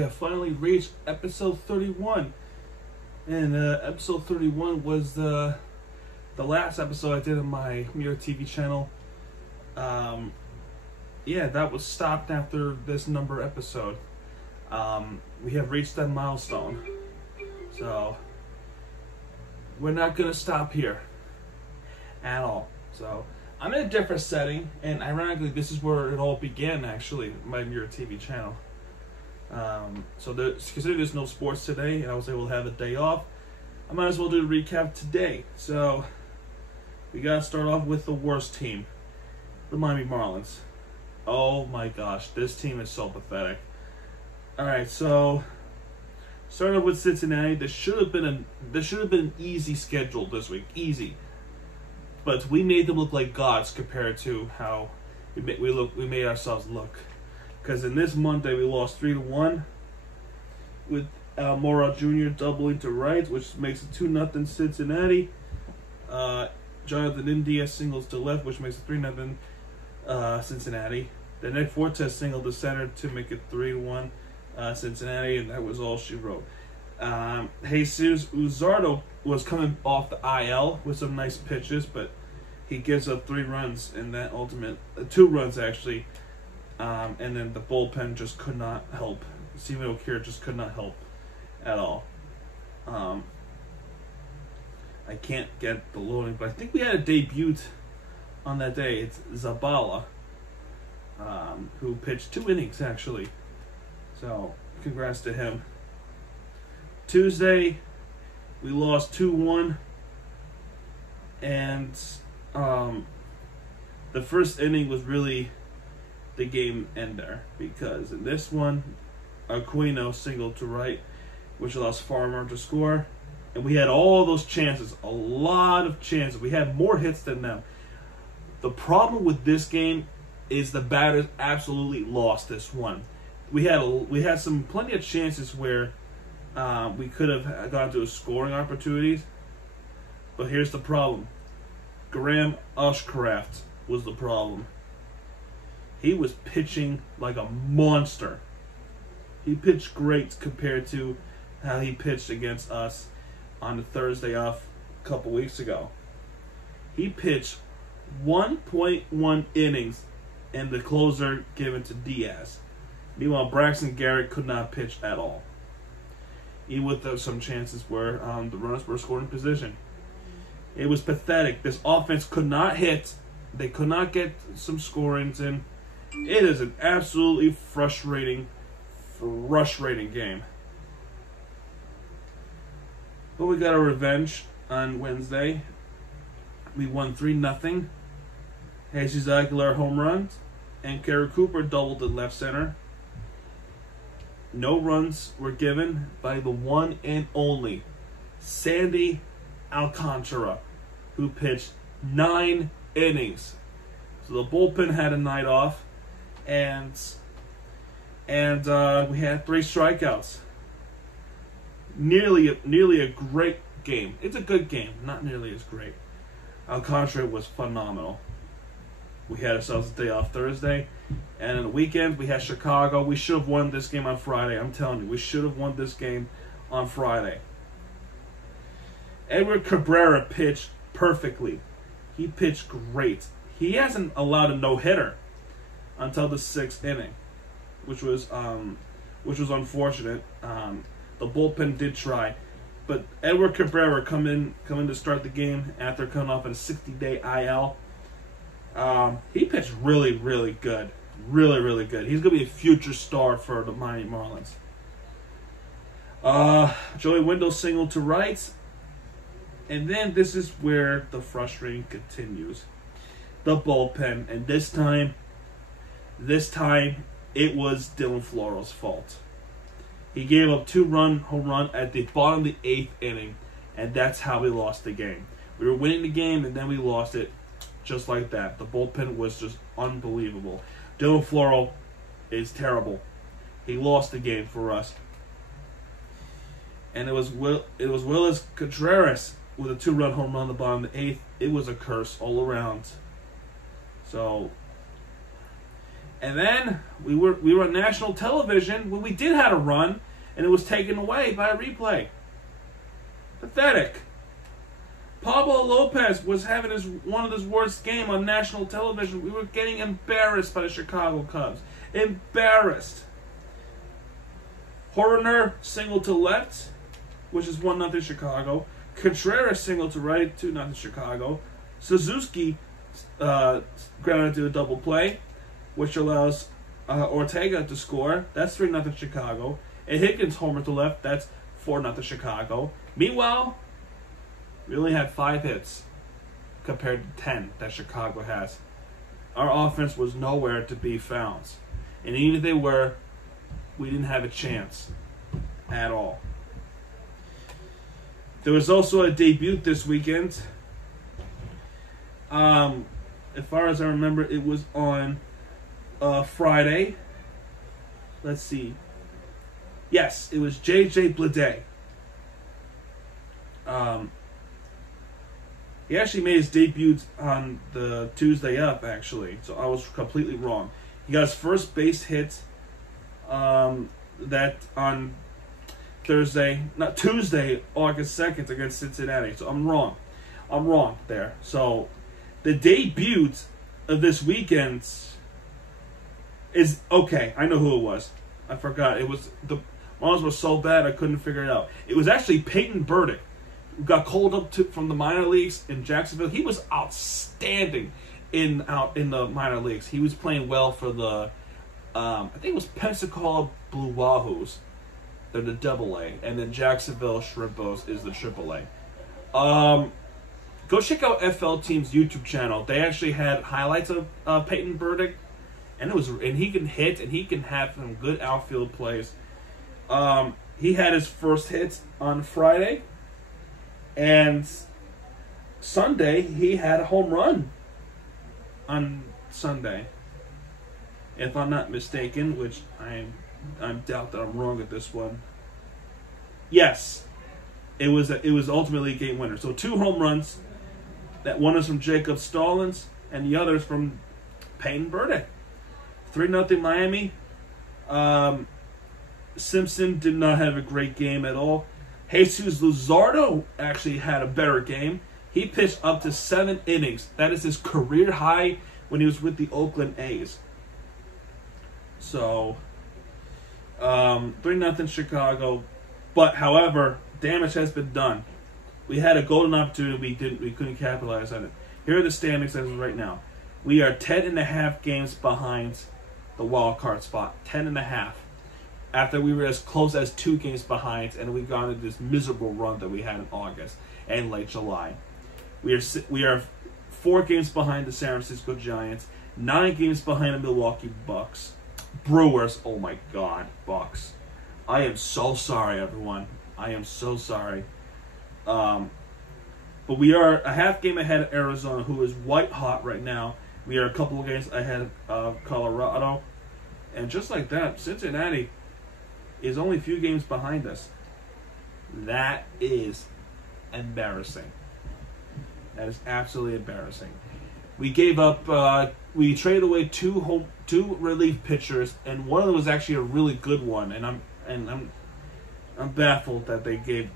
have finally reached episode 31. And episode 31 was the last episode I did on my Mirror TV channel. Yeah, that was stopped after this number episode. We have reached that milestone. So, we're not going to stop here at all. So, I'm in a different setting, and ironically, this is where it all began, actually, my Mirror TV channel. So, considering there's no sports today, and I was able to have a day off, I might as well do a recap today. So, we got to start off with the worst team, the Miami Marlins. Oh my gosh, this team is so pathetic. Alright, so starting off with Cincinnati, this should have been an easy schedule this week, easy. But we made them look like gods compared to how we made ourselves look. Because in this Monday we lost 3-1 with Mora Jr. doubling to right, which makes it 2-0 Cincinnati. Jonathan India singles to left, which makes it 3-0 Cincinnati. Then Nick Fortes singled to center to make it 3-1 Cincinnati, and that was all she wrote. Jesus Uzardo was coming off the IL with some nice pitches, but he gives up 3 runs in that ultimate, 2 runs actually, and then the bullpen just could not help. Steven O'Keefe just could not help at all. I can't get the loading, but I think we had a debut on that day. It's Zabala, who pitched 2 innings actually. So, congrats to him. Tuesday, we lost 2-1, and the first inning was really the game ender, because in this one, Aquino singled to right, which allows Farmer to score, and we had all those chances, a lot of chances. We had more hits than them. The problem with this game is the batters absolutely lost this one. We had plenty of chances where we could have gone to scoring opportunities, but here's the problem. Graham Ushcraft was the problem. He was pitching like a monster. He pitched great compared to how he pitched against us on the Thursday off a couple weeks ago. He pitched 1.1 innings and the closer given to Diaz. Meanwhile, Braxton Garrett could not pitch at all. Even with some chances where the runners were scoring position. It was pathetic. This offense could not hit. They could not get some scorings in. It is an absolutely frustrating game. But we got our revenge on Wednesday. We won 3-0. Jesus Aguilar home runs, and Kerry Cooper doubled at left center. No runs were given by the one and only Sandy Alcantara, who pitched 9 innings. So the bullpen had a night off, and we had 3 strikeouts. Nearly a great game. It's a good game, not nearly as great. Alcantara was phenomenal. We had ourselves a day off Thursday, and on the weekend we had Chicago. We should have won this game on Friday. I'm telling you, we should have won this game on Friday. Edward Cabrera pitched perfectly. He pitched great. He hasn't allowed a no-hitter until the 6th inning, which was unfortunate. The bullpen did try, but Edward Cabrera come in to start the game after coming off a 60-day IL. He pitched really, really good. Really, really good. He's going to be a future star for the Miami Marlins. Joey Wendell singled to right. And then this is where the frustrating continues. The bullpen. And this time, it was Dylan Floro's fault. He gave up 2-run home run at the bottom of the 8th inning. And that's how we lost the game. We were winning the game, and then we lost it. Just like that. The bullpen was just unbelievable. Dylan Floro is terrible. He lost the game for us. And it was Willis Contreras with a 2-run home run on the bottom of the 8th. It was a curse all around. So And then we were on national television when we did have a run, and it was taken away by a replay. Pathetic. Pablo Lopez was having one of his worst game on national television. We were getting embarrassed by the Chicago Cubs. Embarrassed. Horner single to left, which is 1-0 Chicago. Contreras single to right, 2-0 Chicago. Suzuki grounded to a double play, which allows Ortega to score. That's 3-0 Chicago. And Higgins homer to left. That's 4-0 Chicago. Meanwhile, we only had 5 hits compared to 10 that Chicago has. Our offense was nowhere to be found. And even if they were, we didn't have a chance at all. There was also a debut this weekend. As far as I remember, it was on Friday. Let's see. Yes, it was J.J. Bleday. He actually made his debut on the Tuesday up, actually. So I was completely wrong. He got his first base hit that on Tuesday, August 2nd against Cincinnati. So I'm wrong. I'm wrong there. So the debut of this weekend is, okay, I know who it was. I forgot. It was, the Marlins were so bad I couldn't figure it out. It was actually Peyton Burdick. Got called up from the minor leagues in Jacksonville. He was outstanding in the minor leagues. He was playing well for the I think it was Pensacola Blue Wahoos. They're the AA, and then Jacksonville Shrimpos is the AAA. Go check out FL Team's YouTube channel. They actually had highlights of Peyton Burdick, and he can hit and he can have some good outfield plays. He had his first hits on Friday. And Sunday, he had a home run on Sunday. If I'm not mistaken, which I doubt that I'm wrong at this one. Yes, it was ultimately a game winner. So 2 home runs. That one is from Jacob Stallings, and the other is from Peyton Burdick. 3-0 Miami. Simpson did not have a great game at all. Jesus Luzardo actually had a better game. He pitched up to 7 innings. That is his career high when he was with the Oakland A's. So, 3-0 Chicago. But, however, damage has been done. We had a golden opportunity. We couldn't capitalize on it. Here are the standings as of right now. We are 10.5 games behind the wild card spot. 10.5. After we were as close as 2 games behind, and we got into this miserable run that we had in August and late July. We are 4 games behind the San Francisco Giants, 9 games behind the Milwaukee Bucks. Brewers, oh my God, Bucks. I am so sorry, everyone. I am so sorry. But we are a half game ahead of Arizona, who is white hot right now. We are a couple of games ahead of Colorado. And just like that, Cincinnati is only a few games behind us. That is embarrassing. That is absolutely embarrassing. We gave up. We traded away two relief pitchers, and one of them was actually a really good one. And I'm baffled that they gave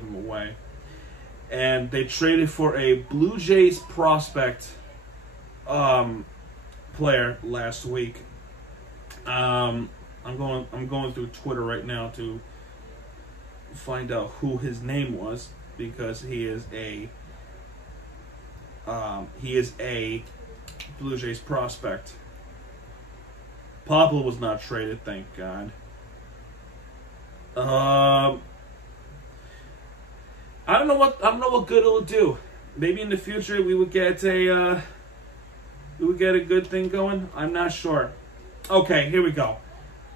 him away. And they traded for a Blue Jays prospect player last week. I'm going through Twitter right now to find out who his name was, because he is a Blue Jays prospect. Pablo was not traded, thank God. I don't know what good it'll do. Maybe in the future we would get a good thing going. I'm not sure. Okay, here we go.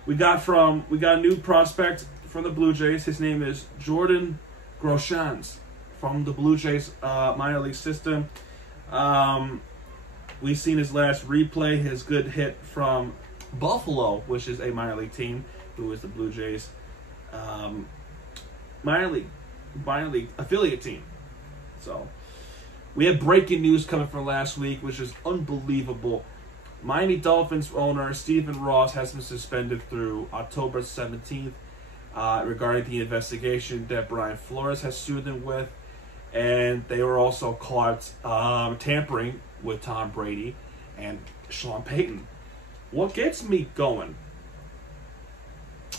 We got a new prospect from the Blue Jays. His name is Jordan Groshans from the Blue Jays minor league system. We've seen his last replay, his good hit from Buffalo, which is a minor league team, who is the Blue Jays minor league affiliate team. So we have breaking news coming from last week, which is unbelievable. Miami Dolphins owner Stephen Ross has been suspended through October 17th regarding the investigation that Brian Flores has sued them with. And they were also caught tampering with Tom Brady and Sean Payton. What gets me going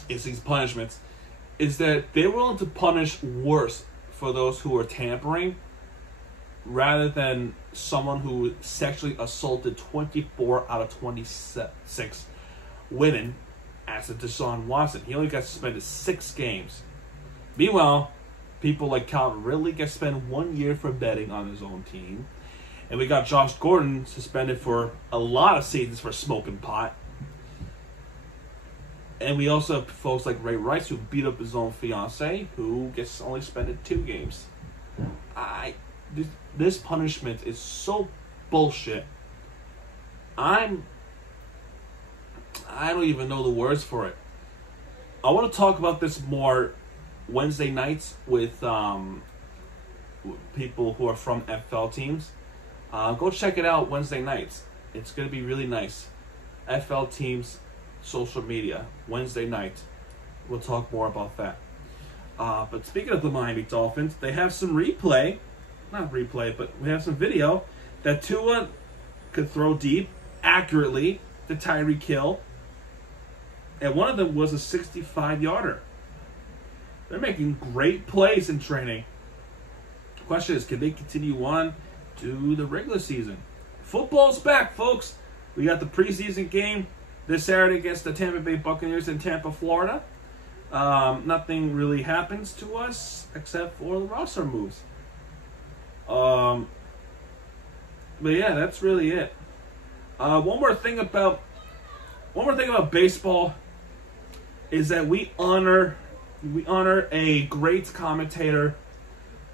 is these punishments, is that they're willing to punish worse for those who are tampering rather than someone who sexually assaulted 24 out of 26 women, as a Deshaun Watson. He only got suspended 6 games. Meanwhile, people like Calvin Ridley get spent 1 year for betting on his own team. And we got Josh Gordon suspended for a lot of seasons for smoking pot. And we also have folks like Ray Rice, who beat up his own fiance, who gets only suspended 2 games. This punishment is so bullshit. I don't even know the words for it. I want to talk about this more Wednesday nights with people who are from FL teams. Go check it out Wednesday nights. It's going to be really nice. FL teams social media Wednesday night. We'll talk more about that. But speaking of the Miami Dolphins, they have some not replay, but we have some video that Tua could throw deep accurately to Tyreek Hill, and one of them was a 65-yarder. They're making great plays in training. The question is, can they continue on to the regular season? Football's back, folks. We got the preseason game this Saturday against the Tampa Bay Buccaneers in Tampa, Florida. Nothing really happens to us except for the roster moves. But yeah, that's really it. One more thing about baseball is that we honor a great commentator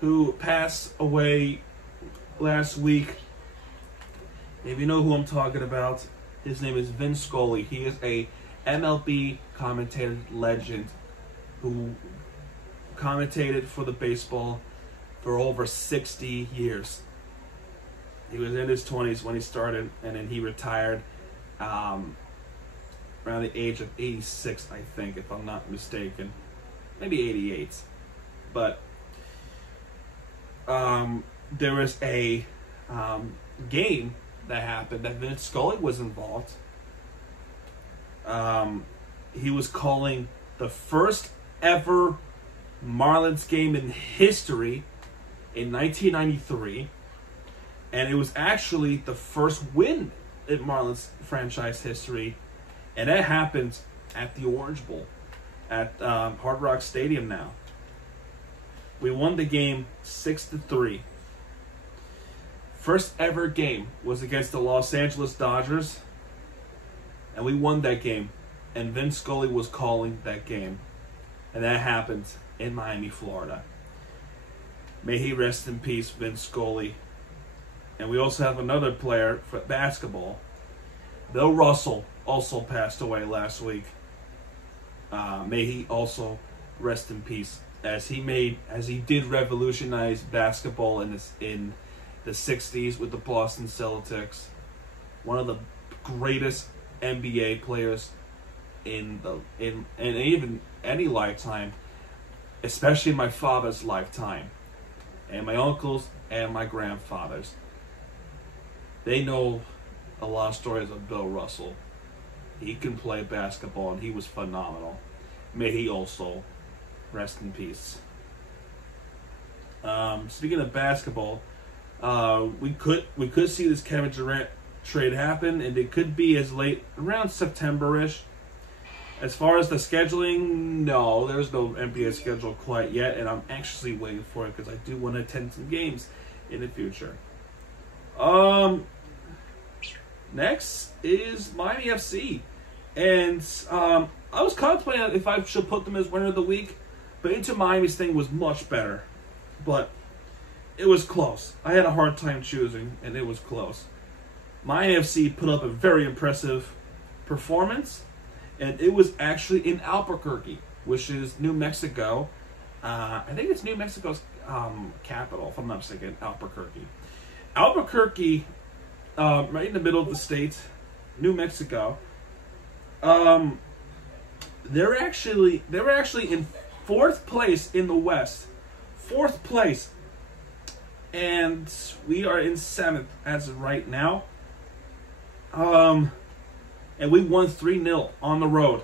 who passed away last week. Maybe you know who I'm talking about. His name is Vince Scully. He is a MLB commentator legend who commentated for the baseball for over 60 years. He was in his 20s when he started, and then he retired around the age of 86, I think, if I'm not mistaken. Maybe 88. But there was a game that happened that Vince Scully was involved. He was calling the first ever Marlins game in history in 1993, and it was actually the first win in Marlins franchise history, and that happened at the Orange Bowl at Hard Rock Stadium. Now we won the game 6-3. First ever game was against the Los Angeles Dodgers, and we won that game, and Vince Scully was calling that game, and that happened in Miami, Florida. May he rest in peace, Vince Scully. And we also have another player for basketball. Bill Russell also passed away last week. May he also rest in peace, as he did revolutionize basketball in the 60s with the Boston Celtics. One of the greatest NBA players in even any lifetime, especially my father's lifetime, and my uncles and my grandfathers. They know a lot of stories of Bill Russell. He can play basketball, and he was phenomenal. May he also rest in peace. Speaking of basketball, we could see this Kevin Durant trade happen, and it could be as late around September-ish. As far as the scheduling, no, there's no NBA schedule quite yet, and I'm anxiously waiting for it because I do want to attend some games in the future. Next is Miami FC, and I was contemplating if I should put them as winner of the week, but Inter Miami's thing was much better, but it was close. I had a hard time choosing, and it was close. Miami FC put up a very impressive performance, and it was actually in Albuquerque, which is New Mexico. I think it's New Mexico's capital, if I'm not mistaken, Albuquerque. Albuquerque, right in the middle of the state, New Mexico. They were actually in 4th place in the West. 4th place. And we are in 7th as of right now. And we won 3-0 on the road.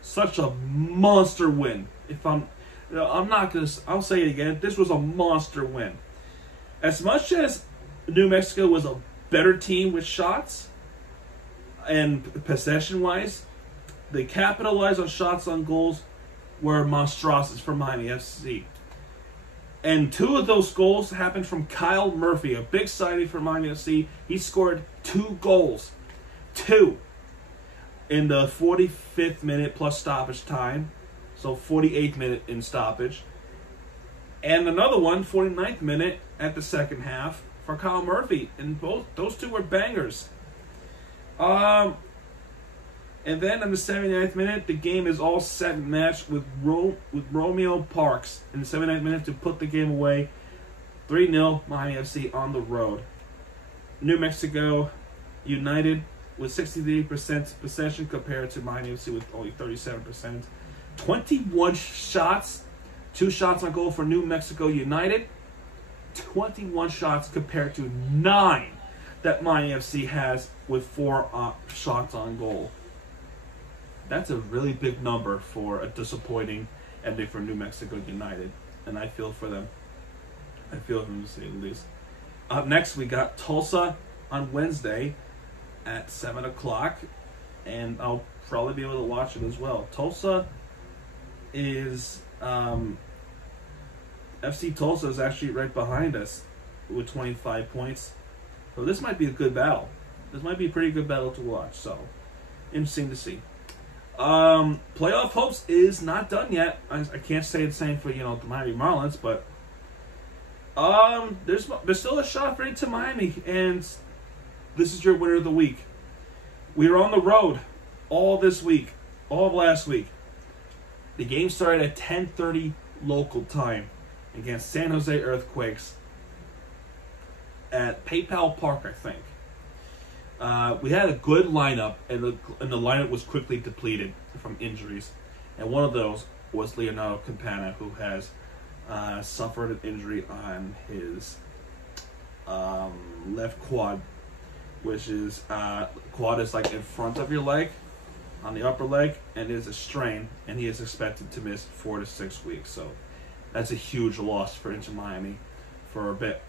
Such a monster win. I'll say it again. This was a monster win. As much as New Mexico was a better team with shots and possession-wise, they capitalized on shots on goals were monstrosities for Miami FC. And 2 of those goals happened from Kyle Murphy, a big signing for Miami FC. He scored 2 goals. 2. In the 45th minute plus stoppage time. So 48th minute in stoppage. And another one, 49th minute at the second half for Kyle Murphy. And those 2 were bangers. And then in the 79th minute, the game is all set and matched with Romeo Parks in the 79th minute to put the game away. 3-0 Miami FC on the road. New Mexico United with 63% possession compared to Miami FC with only 37%. 21 shots, 2 shots on goal for New Mexico United. 21 shots compared to 9 that Miami FC has with 4 shots on goal. That's a really big number for a disappointing ending for New Mexico United, and I feel for them. I feel for them to say the least. Up next, we got Tulsa on Wednesday at 7 o'clock, and I'll probably be able to watch it as well. Tulsa is FC Tulsa is actually right behind us with 25 points. So this might be a good battle. This might be a pretty good battle to watch. So interesting to see. Playoff hopes is not done yet. I can't say the same for the Miami Marlins, but there's still a shot for Inter Miami, and this is your winner of the week. We were on the road all this week, all of last week. The game started at 10:30 local time against San Jose Earthquakes at PayPal Park, I think. We had a good lineup, and the lineup was quickly depleted from injuries. And one of those was Leonardo Campana, who has suffered an injury on his left quad, which is quad is like in front of your leg, on the upper leg, and is a strain, and he is expected to miss 4 to 6 weeks. So that's a huge loss for Inter Miami for a bit.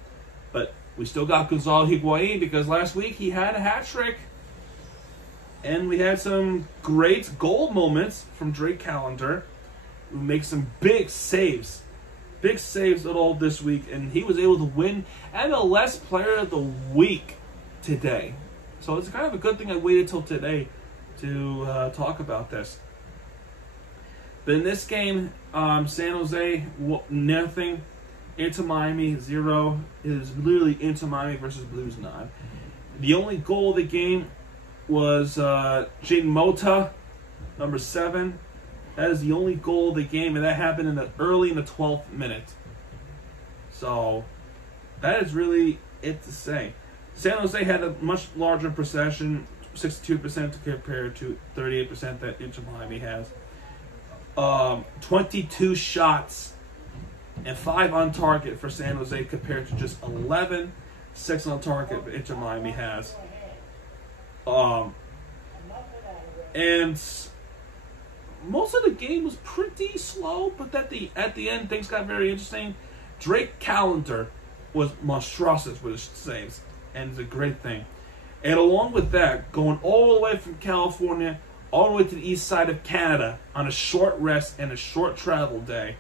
But we still got Gonzalo Higuain because last week he had a hat trick. And we had some great goal moments from Drake Callender, who makes some big saves. Big saves at all this week. And he was able to win MLS Player of the Week today. So it's kind of a good thing I waited till today to talk about this. But in this game, San Jose, nothing. Inter Miami, 0. It is literally Inter Miami versus Blues 9. The only goal of the game was Jane Mota, number 7. That is the only goal of the game, and that happened early in the 12th minute. So that is really it to say. San Jose had a much larger possession, 62% compared to 38% that Inter Miami has. 22 shots and 5 on target for San Jose compared to just 11, 6 on target that Inter Miami has. And most of the game was pretty slow, but at the end things got very interesting. Drake Callender was monstrous with his saves, and it's a great thing. And along with that, going all the way from California all the way to the east side of Canada on a short rest and a short travel day,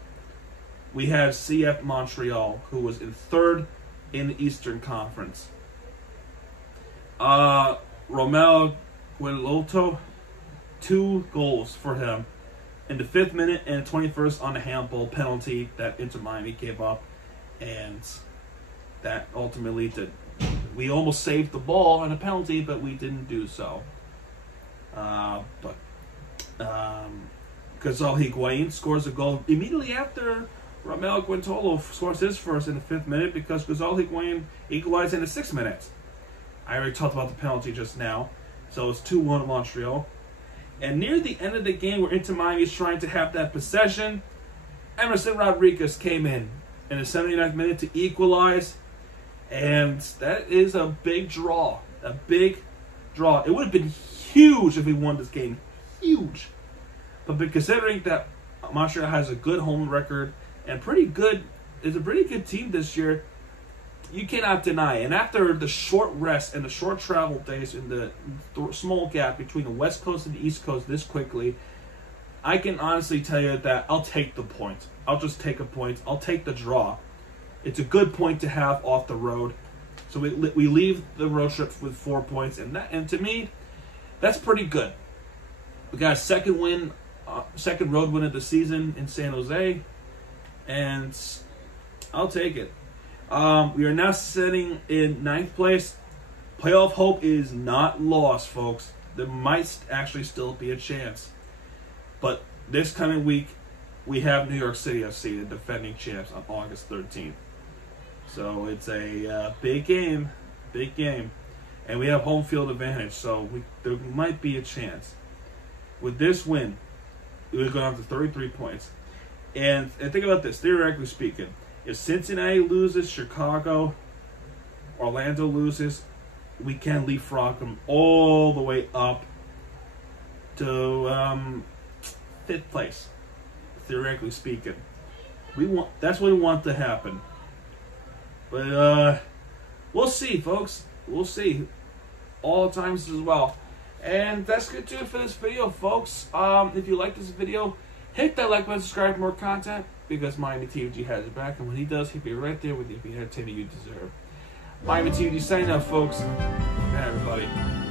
we have CF Montreal, who was in 3rd in the Eastern Conference. Romel Guilloto, 2 goals for him in the 5th minute and 21st on the handball penalty that Inter Miami gave up, and that ultimately we almost saved the ball on a penalty, but we didn't do so. Gonzalo Higuain scores a goal immediately after Romel Guilloto scores his first in the 5th minute, because Gonzalo Higuain equalized in the 6th minute. I already talked about the penalty just now. So it's 2-1 Montreal. And near the end of the game, where Inter Miami is trying to have that possession, Emerson Rodriguez came in the 79th minute to equalize. And that is a big draw. A big draw. It would have been huge if we won this game. Huge. But considering that Montreal has a good home record and is a pretty good team this year, you cannot deny. And after the short rest and the short travel days and the small gap between the West Coast and the East Coast this quickly, I can honestly tell you that I'll take the point. I'll just take a point. I'll take the draw. It's a good point to have off the road. So we leave the road trip with 4 points, and to me, that's pretty good. We got a second road win of the season in San Jose, and I'll take it. We are now sitting in 9th place. Playoff hope is not lost, folks. There might actually still be a chance. But this coming week, we have New York City FC, the defending champs, on August 13th. So it's a big game. And we have home field advantage, so there might be a chance. With this win, we're going up to 33 points. And think about this, theoretically speaking. If Cincinnati loses, Chicago, Orlando loses, we can leapfrog them all the way up to 5th place, theoretically speaking. That's what we want to happen. But we'll see, folks. We'll see. All times as well. And that's going to do it for this video, folks. If you like this video, hit that like button, subscribe for more content, because Miami TVG has your back, and when he does, he'll be right there with you, the entertainment you deserve. Miami TVG signing up, folks. Good night, everybody.